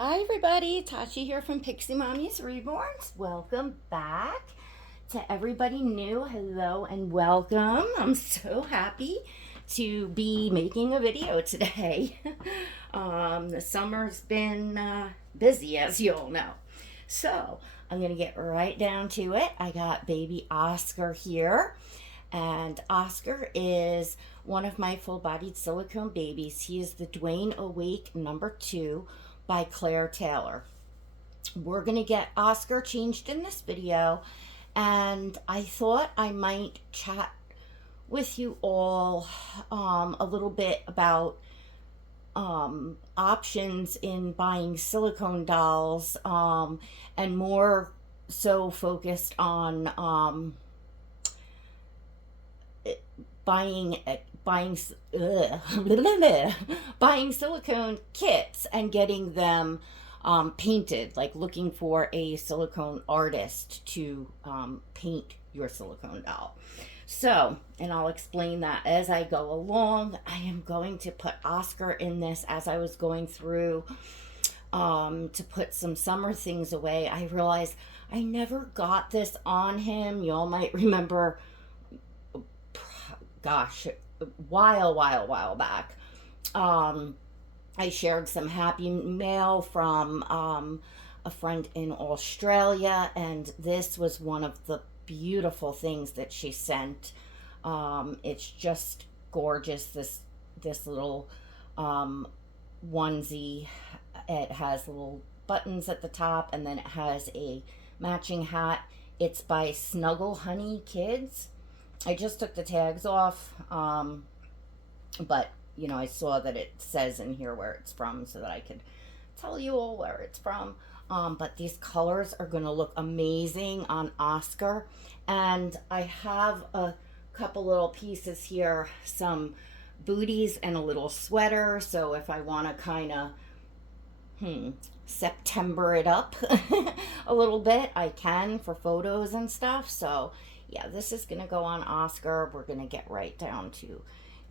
Hi everybody, Tachi here from Pixie Mommy's Reborns. Welcome back. To everybody new, hello and welcome. I'm so happy to be making a video today. The summer's been busy, as you all know. So I'm going to get right down to it. I got baby Oscar here. And Oscar is one of my full-bodied silicone babies. He is the Dwayne Awake #2 by Claire Taylor. We're going to get Oscar changed in this video, and I thought I might chat with you all a little bit about options in buying silicone dolls, and more so focused on buying buying buying silicone kits and getting them painted, like looking for a silicone artist to paint your silicone doll. So, and I'll explain that as I go along. I am going to put Oscar in this as I was going through to put some summer things away. I realized I never got this on him. Y'all might remember, gosh, while back, I shared some happy mail from a friend in Australia, and this was one of the beautiful things that she sent. It's just gorgeous. This little onesie. It has little buttons at the top, and then it has a matching hat. It's by Snuggle Honey Kids. I just took the tags off, but you know, I saw that it says in here where it's from so that I could tell you all where it's from. But these colors are going to look amazing on Oscar. And I have a couple little pieces here, some booties and a little sweater. So if I want to kind of, September it up a little bit, I can for photos and stuff. So yeah, this is going to go on Oscar. We're going to get right down to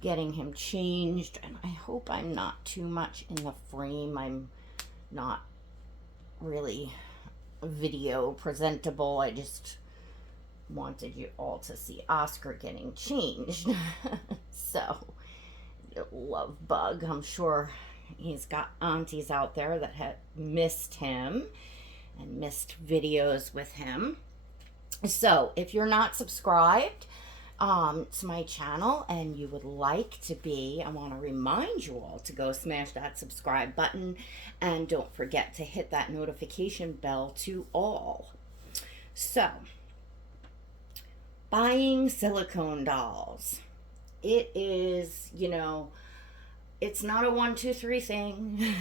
getting him changed. And I hope I'm not too much in the frame. I'm not really video presentable. I just wanted you all to see Oscar getting changed. So, love bug. I'm sure he's got aunties out there that have missed him and missed videos with him. So, if you're not subscribed to my channel and you would like to be, I want to remind you all to go smash that subscribe button, and don't forget to hit that notification bell to all. So, buying silicone dolls. It is, it's not a 1, 2, 3 thing.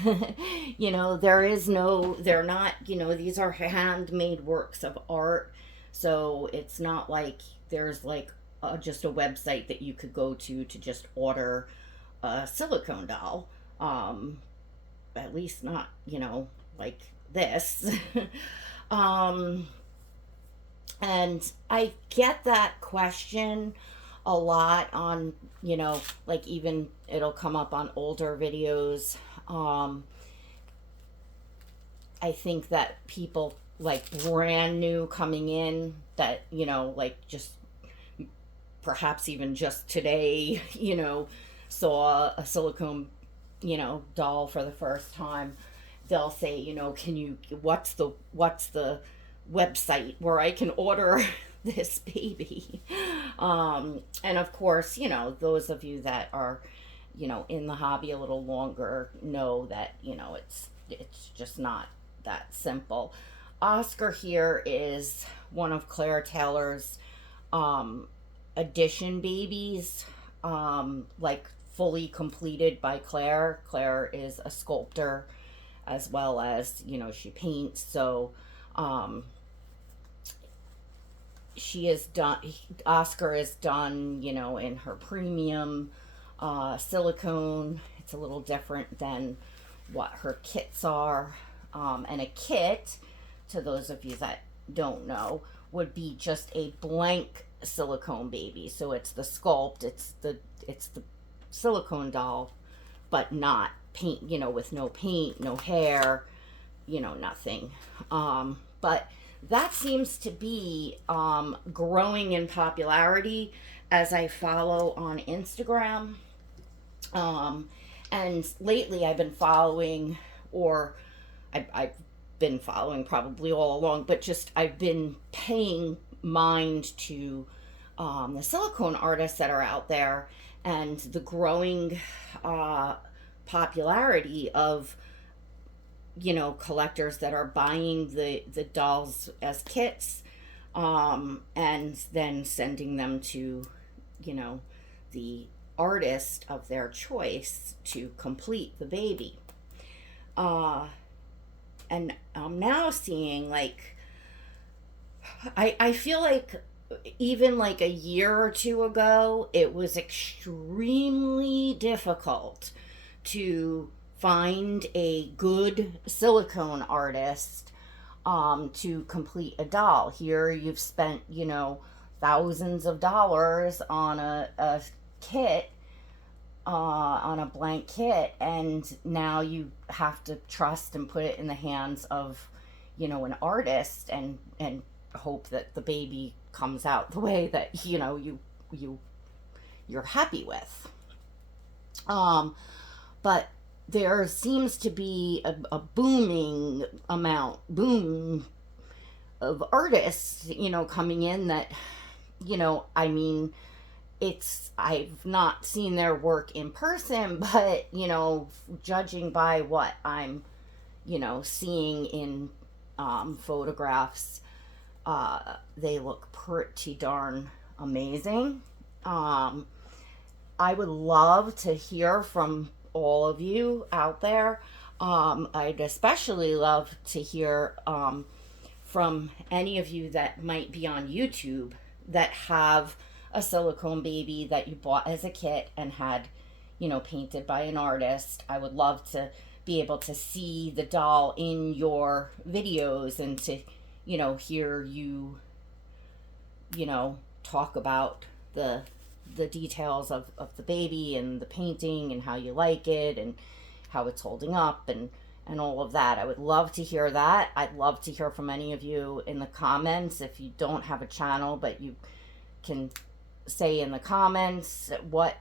They're not, these are handmade works of art. So it's not like there's like just a website that you could go to just order a silicone doll. At least not, like this. And I get that question a lot on, like even it'll come up on older videos. I think that people like brand new coming in that, like just perhaps even just today, saw a silicone, doll for the first time. They'll say, what's the website where I can order this baby? And of course, those of you that are, in the hobby a little longer know that, it's just not that simple. Oscar here is one of Claire Taylor's edition babies, like fully completed by Claire. Claire is a sculptor as well as, she paints. So she is done, Oscar is done, in her premium silicone. It's a little different than what her kits are. And a kit, to those of you that don't know, would be just a blank silicone baby. So it's the sculpt, it's the silicone doll, but not paint, with no paint, no hair, nothing. But that seems to be growing in popularity as I follow on Instagram. And lately I've been following, or I've been following probably all along, but just I've been paying mind to the silicone artists that are out there, and the growing popularity of collectors that are buying the dolls as kits, and then sending them to the artist of their choice to complete the baby. And I'm now seeing, like, I feel like even like a year or two ago, it was extremely difficult to find a good silicone artist to complete a doll. Here you've spent, thousands of dollars on a kit, on a blank kit, and now you have to trust and put it in the hands of, an artist, and hope that the baby comes out the way that you're happy with. But there seems to be a boom of artists, coming in that, I mean, I've not seen their work in person, but, judging by what I'm, seeing in photographs, they look pretty darn amazing. I would love to hear from all of you out there. I'd especially love to hear from any of you that might be on YouTube that have a silicone baby that you bought as a kit and had, painted by an artist. I would love to be able to see the doll in your videos, and to, hear you, talk about the details of the baby and the painting and how you like it and how it's holding up, and all of that. I would love to hear that. I'd love to hear from any of you in the comments. If you don't have a channel, but you can say in the comments what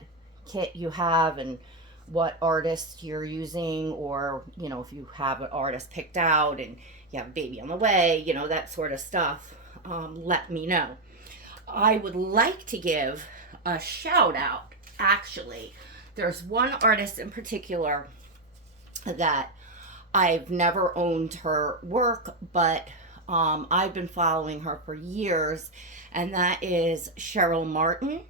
kit you have and what artist you're using, or if you have an artist picked out and you have a baby on the way, that sort of stuff. Let me know. I would like to give a shout out. Actually, there's one artist in particular that I've never owned her work, but I've been following her for years, and that is Cheryl Martin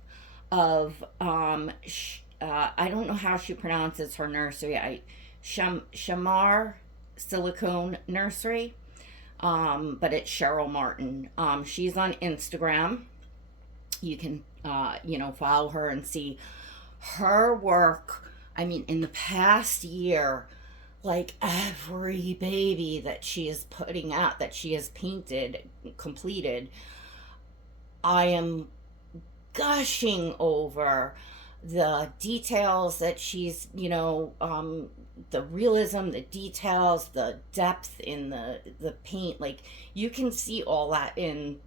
of I don't know how she pronounces her nursery. Shamar Silicone Nursery, but it's Cheryl Martin. She's on Instagram. You can follow her and see her work. I mean, in the past year, like, every baby that she is putting out, that she has painted, completed, I am gushing over the details that she's, the realism, the details, the depth in the paint. Like, you can see all that in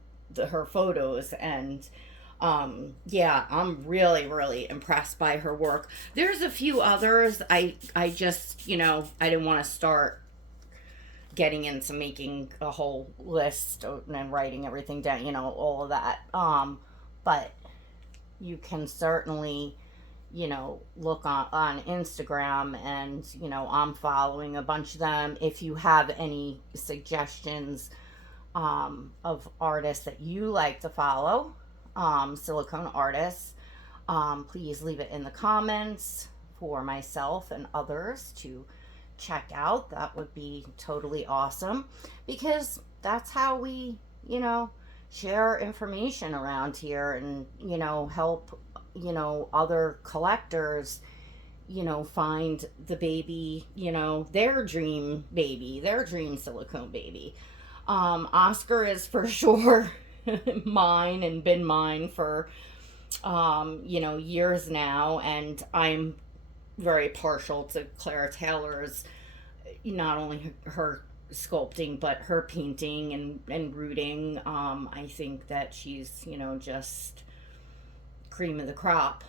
her photos, and yeah, I'm really, really impressed by her work. There's a few others. I just, I didn't want to start getting into making a whole list and writing everything down, all of that. But you can certainly, look on Instagram, and, I'm following a bunch of them. If you have any suggestions of artists that you like to follow, silicone artists, please leave it in the comments for myself and others to check out. That would be totally awesome, because that's how we, share information around here, and, help, other collectors, find the baby, their dream baby, their dream silicone baby. Oscar is for sure mine, and been mine for, years now. And I'm very partial to Claire Taylor's, not only her sculpting, but her painting and rooting, I think that she's, just cream of the crop.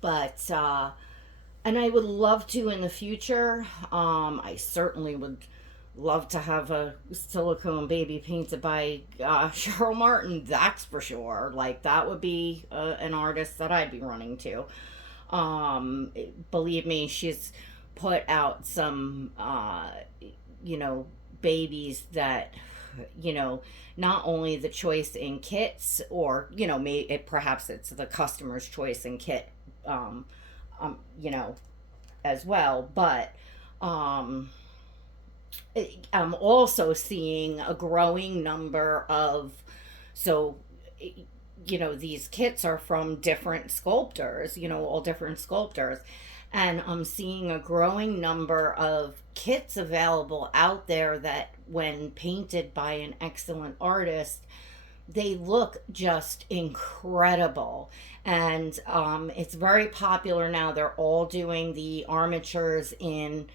But and I would love to in the future. I certainly would love to have a silicone baby painted by Cheryl Martin. That's for sure. Like that would be an artist that I'd be running to. Believe me, she's put out some, you know, babies that, you know, not only the choice in kits, or perhaps it's the customer's choice in kit, um, you know, as well, but I'm also seeing a growing number of, so these kits are from different sculptors, all different sculptors, and I'm seeing a growing number of kits available out there that, when painted by an excellent artist, they look just incredible. And it's very popular now. They're all doing the armatures in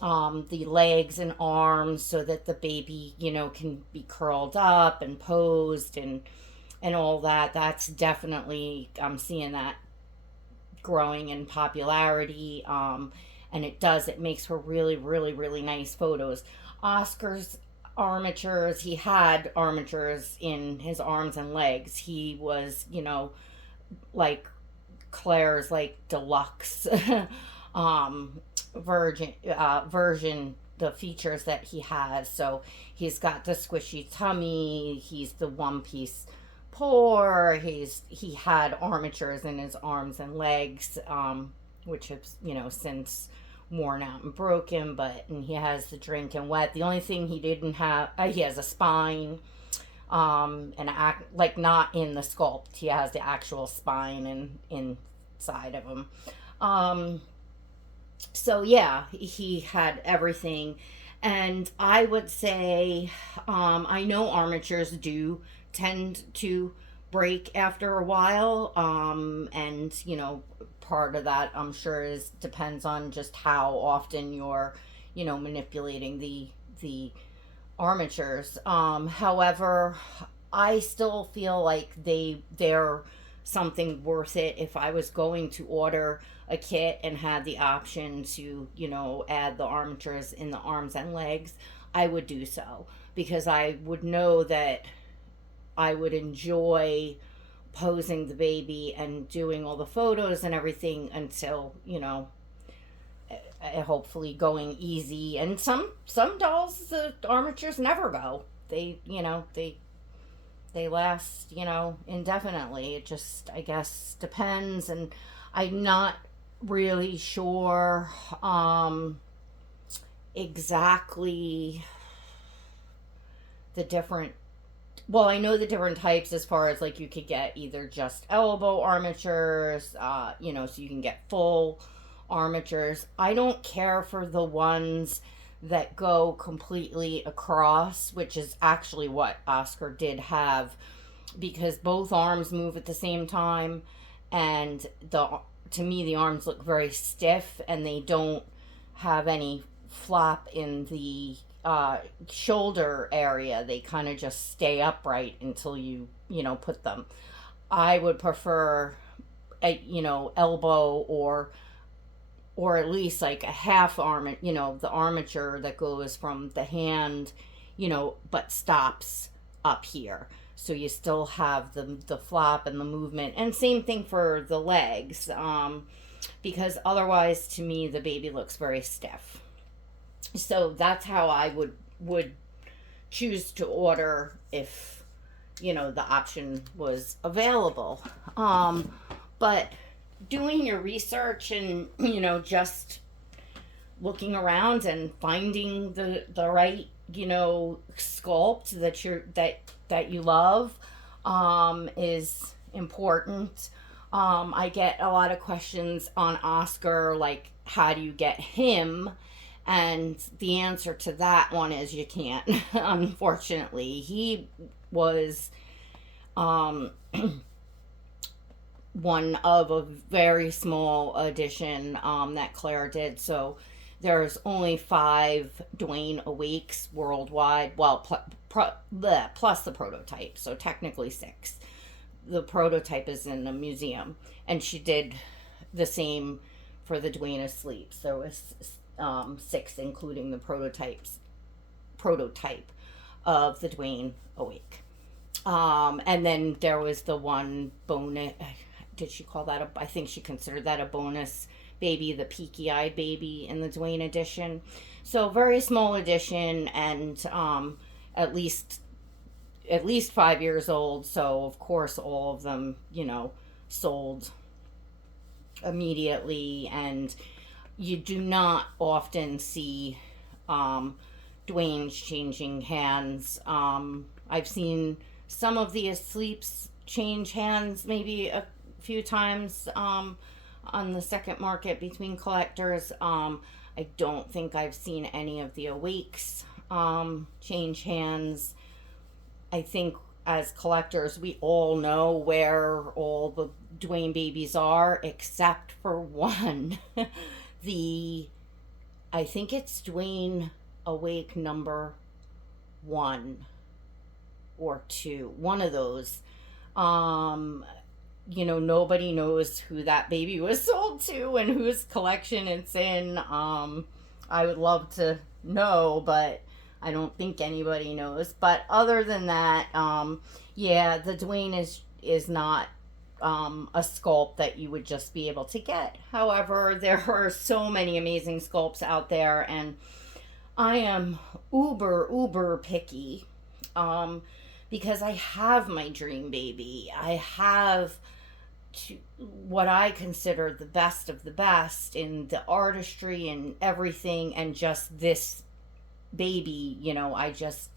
the legs and arms, so that the baby, can be curled up and posed and all that. That's definitely, I'm seeing that growing in popularity. And it makes for really, really, really nice photos. Oscar's armatures, he had armatures in his arms and legs. He was, like Claire's like deluxe version, the features that he has. So he's got the squishy tummy, he's the one piece pour, he had armatures in his arms and legs, which have, since worn out and broken, and he has the drink and wet. The only thing he didn't have, he has a spine, like not in the sculpt. He has the actual spine and inside of him. So yeah, he had everything, and I would say, I know armatures do tend to break after a while, and part of that, I'm sure, depends on just how often you're manipulating the armatures. However, I still feel like they're something worth it. If I was going to order a kit and had the option to add the armatures in the arms and legs, I would do so, because I would know that I would enjoy posing the baby and doing all the photos and everything until, hopefully going easy. And some dolls, the armatures never go. They last, indefinitely. It just, I guess, depends. And I'm not really sure exactly the different, well, I know the different types, as far as like you could get either just elbow armatures, so you can get full armatures. I don't care for the ones that go completely across, which is actually what Oscar did have, because both arms move at the same time, and to me the arms look very stiff, and they don't have any flop in the shoulder area. They kind of just stay upright until you put them. I would prefer a elbow, or at least like a half arm, the armature that goes from the hand, but stops up here, so you still have the flop and the movement. And same thing for the legs, because otherwise, to me, the baby looks very stiff. So that's how I would choose to order if the option was available. But doing your research and just looking around and finding the right sculpt that you love is important. I get a lot of questions on Oscar, like, how do you get him? And the answer to that one is you can't. Unfortunately, he was one of a very small edition that Claire did. So there's only 5 Dwayne Awakes worldwide. Well, plus the prototype, so technically 6. The prototype is in a museum, and she did the same for the Dwayne Asleep. So it's 6, including the prototype of the Dwayne Awake. And then there was the one bonus. Did she call that a? I think she considered that a bonus baby, the peaky-eyed baby in the Dwayne edition. So very small edition, and at least 5 years old. So of course all of them, sold immediately, and you do not often see Dwayne's changing hands. I've seen some of the Asleeps change hands maybe a few times on the second market between collectors. I don't think I've seen any of the Awakes change hands. I think as collectors, we all know where all the Dwayne babies are, except for one. I think it's Dwayne Awake number 1 or 2, one of those. Nobody knows who that baby was sold to and whose collection it's in. I would love to know, but I don't think anybody knows. But other than that, the Dwayne is not a sculpt that you would just be able to get. However, there are so many amazing sculpts out there, and I am uber picky, because I have my dream baby. I have what I consider the best of the best in the artistry and everything, and just this baby, I just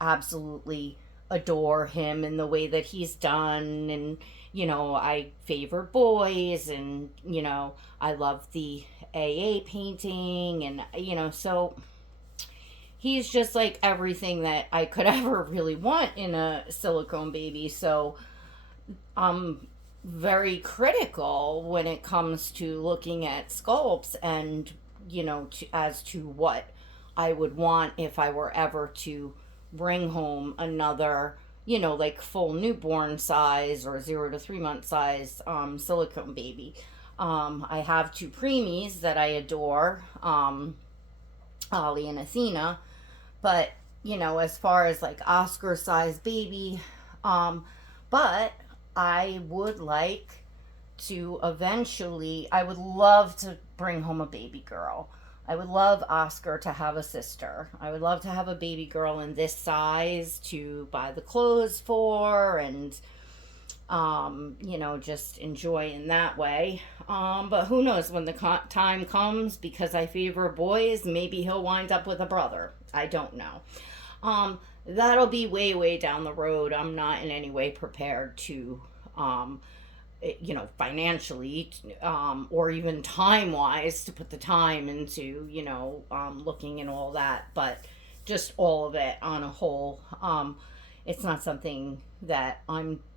absolutely adore him in the way that he's done. And I favor boys, and I love the AA painting, and so he's just like everything that I could ever really want in a silicone baby. So I'm very critical when it comes to looking at sculpts, and as to what I would want if I were ever to bring home another, like full newborn size or 0 to 3 month size silicone baby. I have 2 preemies that I adore, Ollie and Athena, but as far as like Oscar size baby, but I would like to eventually, I would love to bring home a baby girl. I would love Oscar to have a sister. I would love to have a baby girl in this size to buy the clothes for, and just enjoy in that way. But who knows when the time comes, because I favor boys, maybe he'll wind up with a brother. I don't know. That'll be way down the road. I'm not in any way prepared to, financially, or even time wise, to put the time into, looking and all that. But just all of it on a whole, it's not something that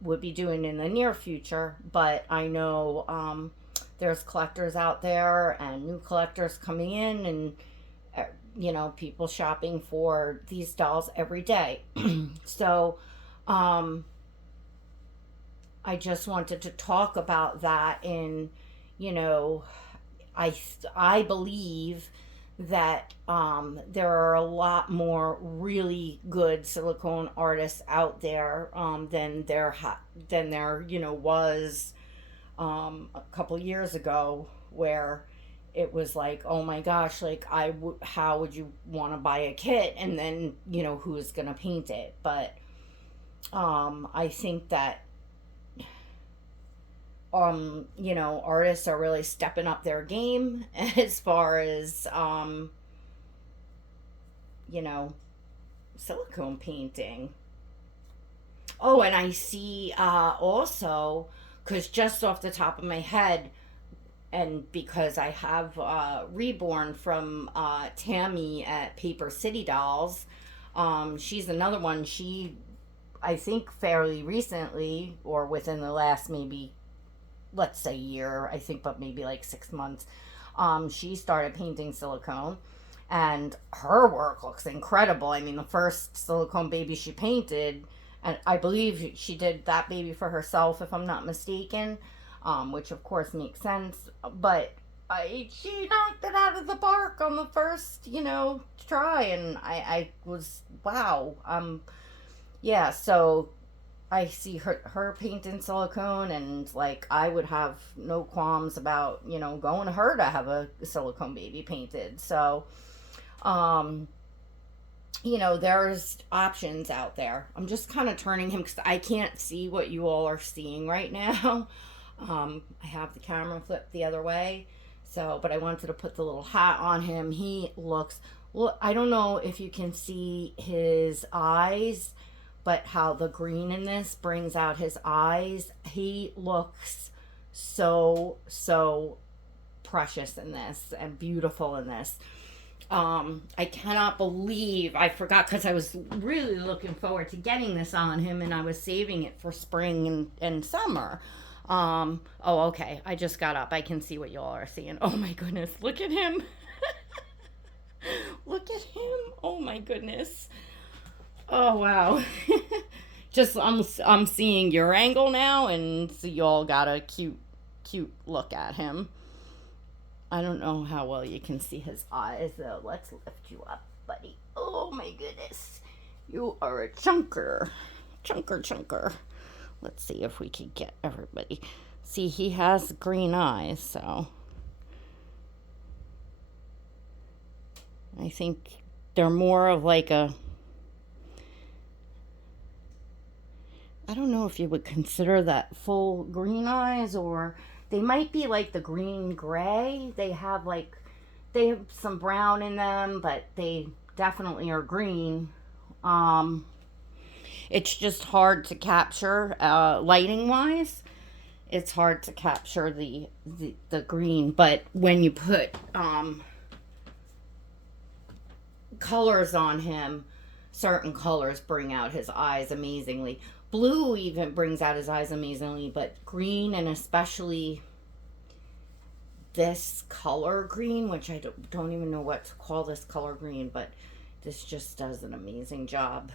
would be doing in the near future, but I know there's collectors out there and new collectors coming in, and people shopping for these dolls every day. So I just wanted to talk about that. In I believe that there are a lot more really good silicone artists out there than there was a couple years ago, where it was like, oh my gosh, like how would you want to buy a kit, and then who's gonna paint it? But I think that artists are really stepping up their game as far as silicone painting. Oh, and I see also, because just off the top of my head, and because I have Reborn from Tammy at Paper City Dolls, she's another one. She, I think fairly recently, or within the last maybe, let's say year, I think, but maybe like 6 months, She started painting silicone, and her work looks incredible. I mean, the first silicone baby she painted, and I believe she did that baby for herself, if I'm not mistaken, which of course makes sense. But she knocked it out of the park on the first, try, and I was wow. Yeah, so I see her painting silicone, and like I would have no qualms about going to her to have a silicone baby painted. So um there's options out there. I'm just kind of turning him because I can't see what you all are seeing right now. I have the camera flipped the other way, so but I wanted to put the little hat on him. He looks, well, I don't know if you can see his eyes, but how the green in this brings out his eyes. He looks so precious in this and beautiful in this. I cannot believe I forgot, because I was really looking forward to getting this on him, and I was saving it for spring and summer. Oh, okay. I just got up. I can see what y'all are seeing. Oh my goodness. Look at him. Look at him. Oh my goodness. Oh wow. Just I'm seeing your angle now, and so y'all got a cute look at him. I don't know how well you can see his eyes, though. Let's lift you up, buddy. Oh my goodness. You are a chunker. Chunker. Let's see if we can get everybody. See, he has green eyes, so I think they're more of like a, I don't know if you would consider that full green eyes, or they might be like the green gray. They have some brown in them, but they definitely are green. It's just hard to capture lighting wise. It's hard to capture the green, but when you put colors on him, certain colors bring out his eyes amazingly. Blue even brings out his eyes amazingly, but green, and especially this color green, which I don't even know what to call this color green, but this just does an amazing job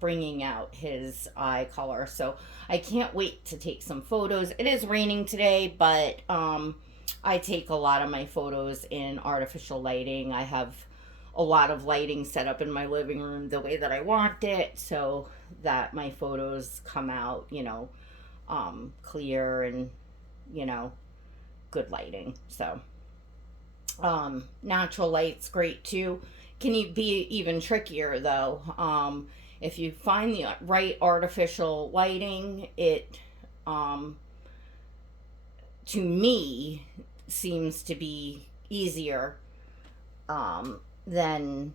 bringing out his eye color. So I can't wait to take some photos. It is raining today, but I take a lot of my photos in artificial lighting. I have a lot of lighting set up in my living room the way that I want it, so that my photos come out, clear and, good lighting. So natural light's great too. Can you be even trickier though? If you find the right artificial lighting, it to me seems to be easier than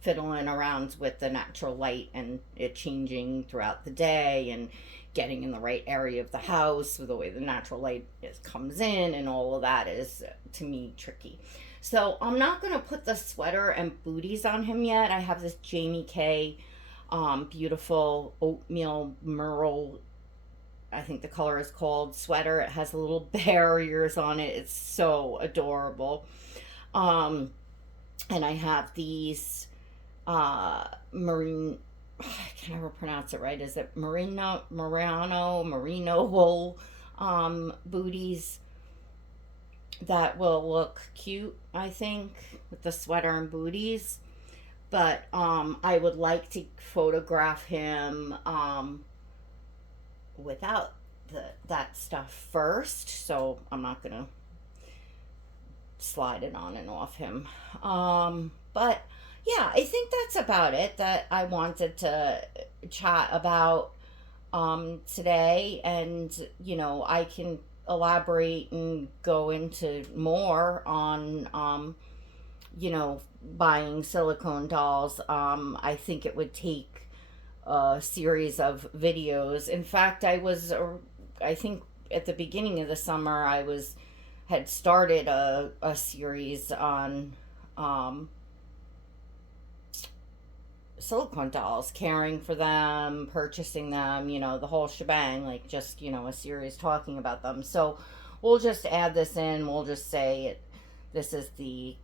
fiddling around with the natural light and it changing throughout the day and getting in the right area of the house with the way the natural light comes in, and all of that is to me tricky. So I'm not going to put the sweater and booties on him yet. I have this Jamie K beautiful oatmeal merle, I think the color is called, sweater. It has little bear ears on it. It's so adorable. And I have these marine, I can never pronounce it right. Is it merino wool booties that will look cute, I think, with the sweater and booties. But I would like to photograph him without that stuff first, so I'm not gonna slide it on and off him. But yeah, I think that's about it that I wanted to chat about today, and I can elaborate and go into more on buying silicone dolls. I think it would take a series of videos. In fact, I think at the beginning of the summer had started a series on silicone dolls, caring for them, purchasing them, the whole shebang, like just, a series talking about them. So we'll just add this in. We'll just say this is the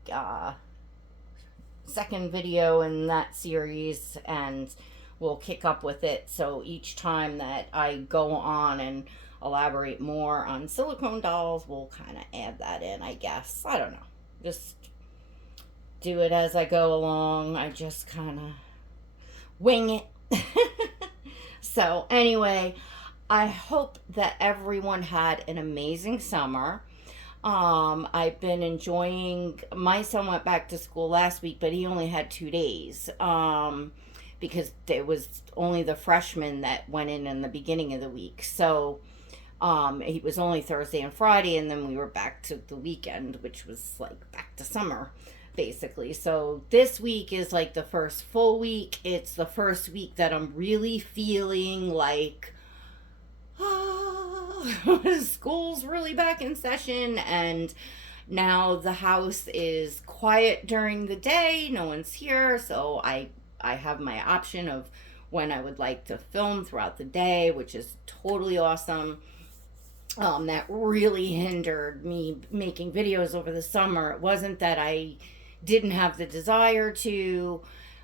second video in that series, and we'll kick up with it. So each time that I go on and elaborate more on silicone dolls, we'll kind of add that in, I guess. I don't know. Just do it as I go along. I just kind of wing it. So anyway, I hope that everyone had an amazing summer. I've been enjoying, my son went back to school last week, but he only had 2 days, because it was only the freshmen that went in the beginning of the week. So, it was only Thursday and Friday, and then we were back to the weekend, which was like back to summer, basically. So this week is like the first full week. It's the first week that I'm really feeling like, school's really back in session, and now the house is quiet during the day. No one's here, so I have my option of when I would like to film throughout the day, which is totally awesome. That really hindered me making videos over the summer. It wasn't that I didn't have the desire to,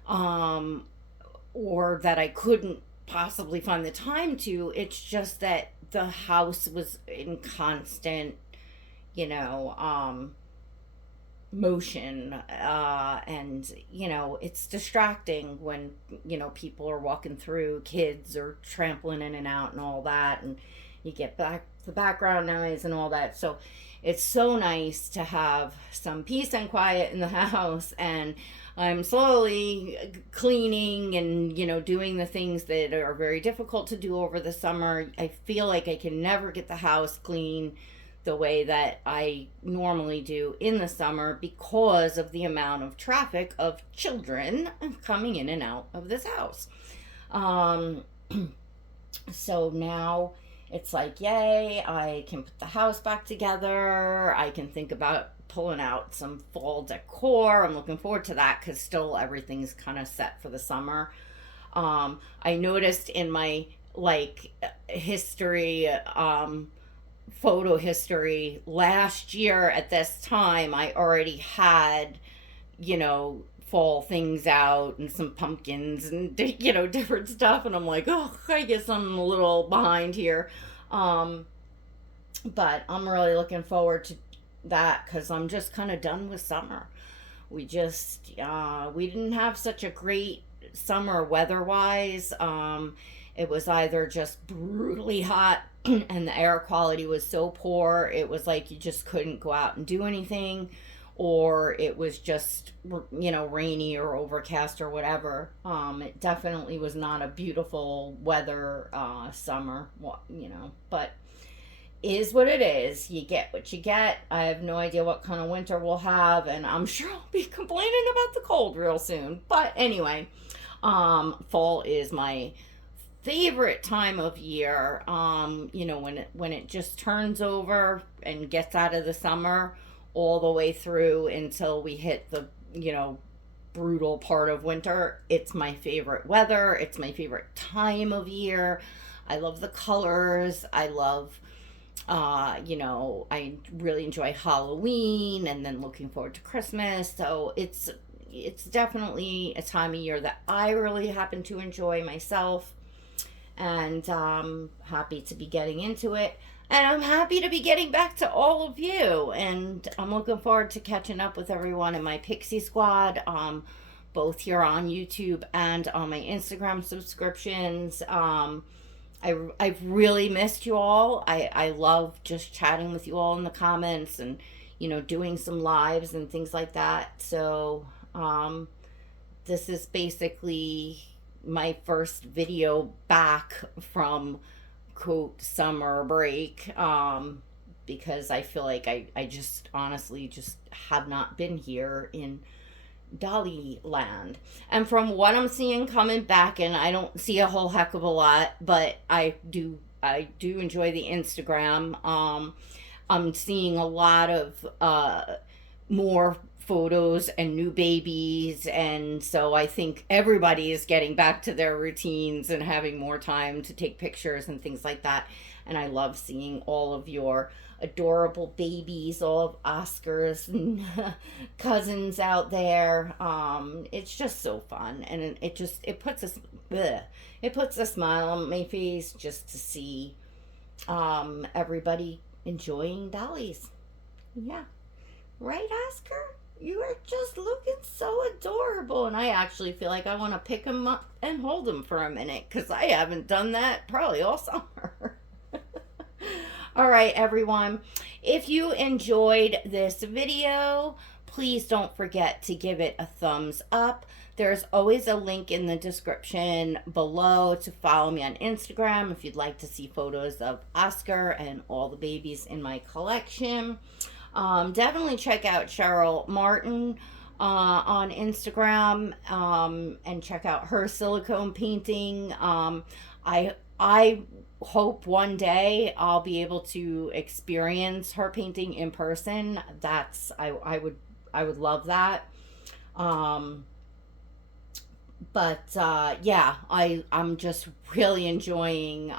or that I couldn't possibly find the time to. It's just that the house was in constant, motion, and it's distracting when people are walking through, kids are trampling in and out and all that, and you get back the background noise and all that. So it's so nice to have some peace and quiet in the house, and I'm slowly cleaning and, doing the things that are very difficult to do over the summer. I feel like I can never get the house clean the way that I normally do in the summer because of the amount of traffic of children coming in and out of this house. So now it's like, yay, I can put the house back together. I can think about pulling out some fall decor. I'm looking forward to that because still everything's kind of set for the summer. I noticed in my history, photo history, last year at this time I already had, fall things out and some pumpkins and different stuff, and I'm like, oh, I guess I'm a little behind here. But I'm really looking forward to that because I'm just kind of done with summer. We just we didn't have such a great summer weather wise. It was either just brutally hot and the air quality was so poor, it was like you just couldn't go out and do anything, or it was just rainy or overcast or whatever. It definitely was not a beautiful weather summer, but is what it is. You get what you get. I have no idea what kind of winter we'll have, and I'm sure I'll be complaining about the cold real soon. But anyway, fall is my favorite time of year. When it just turns over and gets out of the summer all the way through until we hit the brutal part of winter. It's my favorite weather. It's my favorite time of year. I love the colors. I love I really enjoy Halloween, and then looking forward to Christmas. So it's definitely a time of year that I really happen to enjoy myself, and happy to be getting into it. And I'm happy to be getting back to all of you, and I'm looking forward to catching up with everyone in my Pixie Squad, both here on YouTube and on my Instagram subscriptions. I've really missed you all. I love just chatting with you all in the comments and, doing some lives and things like that. So, this is basically my first video back from, quote, summer break, because I feel like I just honestly just have not been here in Dolly Land. And from what I'm seeing coming back, and I don't see a whole heck of a lot, but I do enjoy the Instagram. I'm seeing a lot of more photos and new babies, and so I think everybody is getting back to their routines and having more time to take pictures and things like that. And I love seeing all of your adorable babies, all of Oscar's cousins out there. It's just so fun, and it puts it puts a smile on my face just to see everybody enjoying dollies. Yeah. Right, Oscar? You are just looking so adorable. And I actually feel like I want to pick him up and hold him for a minute, because I haven't done that probably all summer. All right, everyone. If you enjoyed this video, please don't forget to give it a thumbs up. There's always a link in the description below to follow me on Instagram if you'd like to see photos of Oscar and all the babies in my collection. Definitely check out Cheryl Martin on Instagram, and check out her silicone painting. I hope one day I'll be able to experience her painting in person. I would love that. Yeah, I'm just really enjoying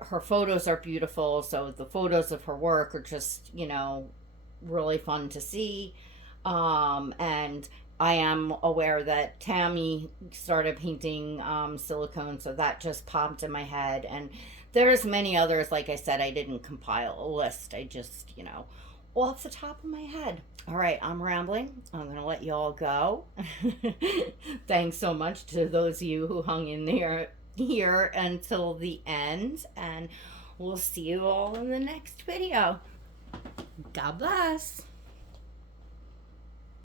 her photos are beautiful, so the photos of her work are just, really fun to see. And I am aware that Tammy started painting silicone, so that just popped in my head. And there's many others. Like I said, I didn't compile a list. I just, off the top of my head. All right, I'm rambling. I'm going to let you all go. Thanks so much to those of you who hung in there here until the end, and we'll see you all in the next video. God bless.